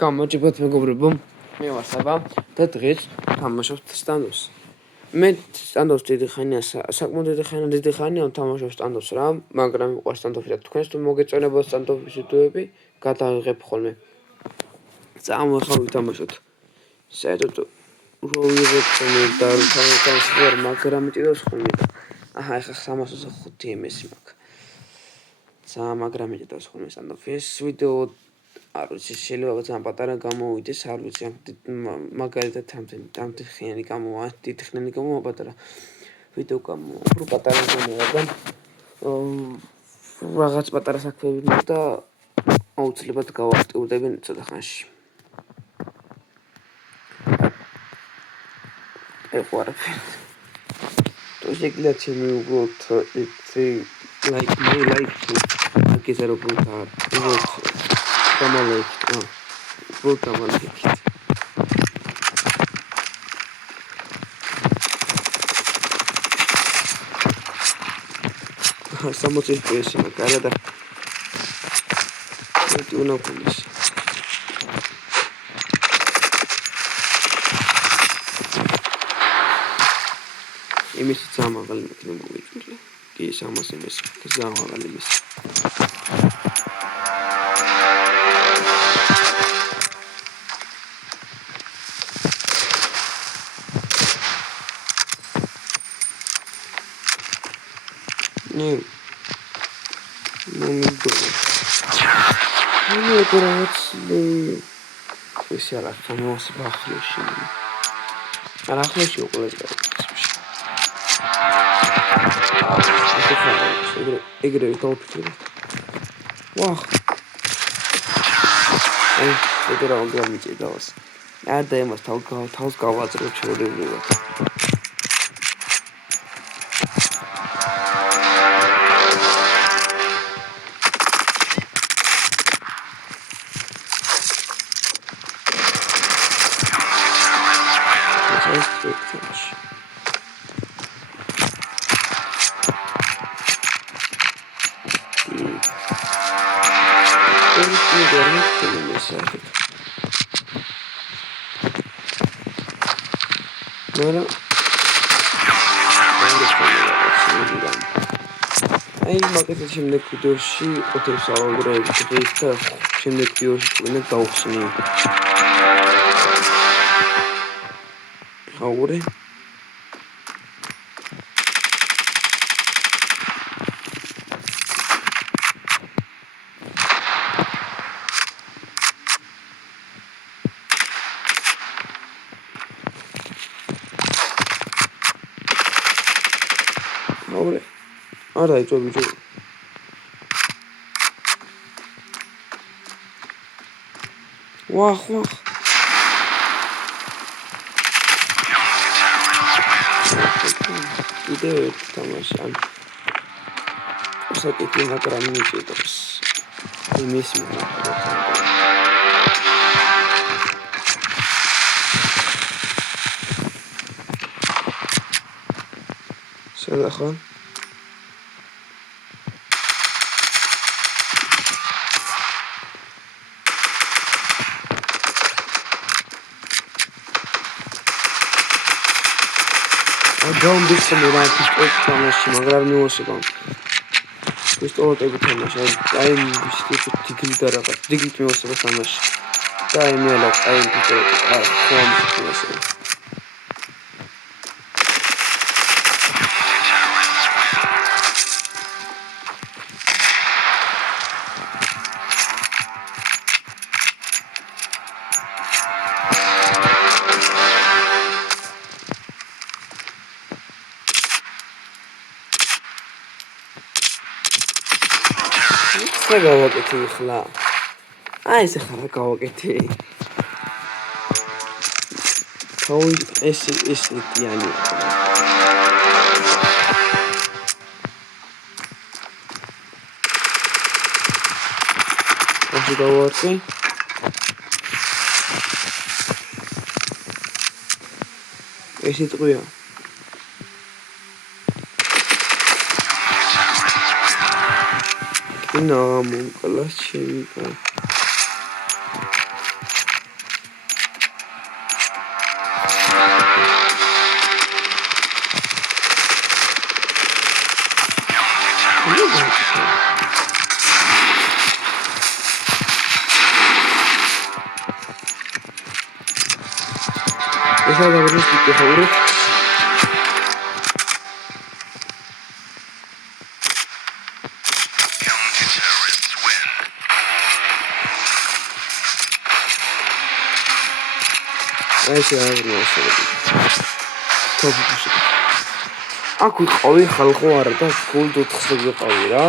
გამარჯობათ მეგობრებო, მე ვარ საბა და დღეს ვთამაშობთ სტანდოფს. მე სტანდოფს დიდი ხანია ვთამაშობ სტანდოფს რა, მაგრამ მიყვარს სტანდოფი და თქვენს თუ მოგეწონებათ სტანდოფის ვიდეოები, გადავიღებ ხოლმე. წამოხალ ვთამაშოთ. საერთოდ რო ვიღებ ხოლმე და ვთამაშობ, მაგრამ მიტირავს ხოლმე და აჰა, ეხლა 325 MS მაქვს. მაგრამ მიტირავს ხოლმე სტანდოფის ვიდეო არ ვიცი, შეიძლება ძალიან პატარა გამოვიდეს, არ ვიცი, მაგალითად ამდენ ხიანი გამოვა, დიდი ხანი გამოვა პატარა ვიდეო გამოვა, უფრო პატარა გამოვა და რაღაც პატარა საქმეები მაქვს და აუცილებლად გავაქტიურდები ცოტა ხანში. ეყარაფერი. თუ შეგიძლიათ შემოუგოთ ლაიქ აგიზა როგორც გამალექით. Estamos espécie, cara da. Una polícia. Emis sama kali makin mau itu. Ki sama emis, sama kali emis. Momento. Esse era famoso Bachloshi. Bachloshi Egre topikleri. Vah. Egre olmayacak davas. Neredeyim var? Tavuk kahvaltı çorluyor. Bueno, მაგეთ შემდეგ ვიდეოში ოთებს ავაგროვებ და შემდეგ ვიდეოში უნდა გავხსნი. აურე არა იწვა ბიჭო. ვახ კიდევ ერთი თამაში ან საკუთი მაგრამ მიჭირავს იმის სადახან Don't be so mad at this თამაში, მაგრამ მიუვასება. პისტოლეტები თამაში, აი ვიშკი ტიკილი და რაღაც, ტიკილი მიუვასება თამაში. და აი მე რა, აი პისტოლეტი, აი ხომ მიუვასება. გავაკეთე ახლა. აი ეს ახლა გავაკეთე. თავი ეს ნიტიანი. ასე გავაკეთე. ეს იტყვია. No, mon colas chimica. ეს არ გამერნის დიქაურეთ. ეს არის მოსული. თოფუში. აქ ვიყავი ხალხო არა და გულ 4-ზე ვიყავი რა.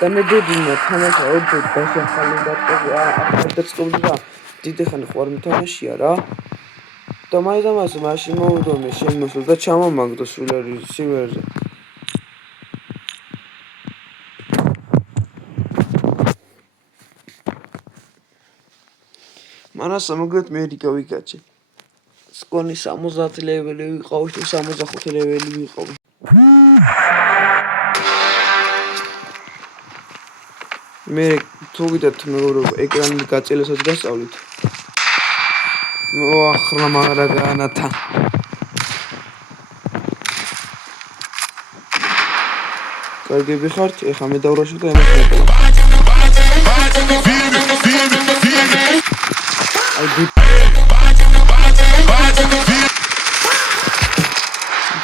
და მე დედინა თამაში ორჯერ დასახალი დაწყვეტა დაწყვეტა და დიდი ხანი ხوار მითამაშია რა. და მაინც მაშინ მოვიდომე შემოსულ და ჩამომაგდო სივერზე. მანას მოგეთ მედიკა ვიკაჩე. სკონი 70 ლეველი ვიყავი თუ 65 ლეველი ვიყავი. მე თუ გიდათ მეგობრებო ეკრანი გაწელასაც გასწავლით. მოახრა მარაგანათა. კარგები ხართ? ეხა მე დავრაშო და ემოხმები.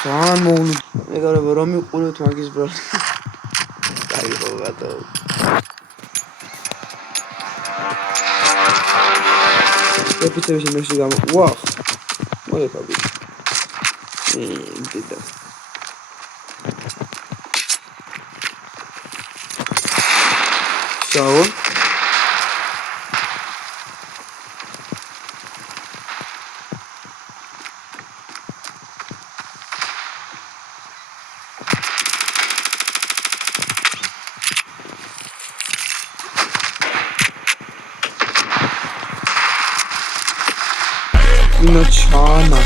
ძალიან მოულოდ. მეგობრებო რომ მიყურეთ მაგის ბრალს. დაიღო ბატო. ეპიცევში მეში გამო. ვახ. მოიფაბი. დიდა. Ciao. Chama.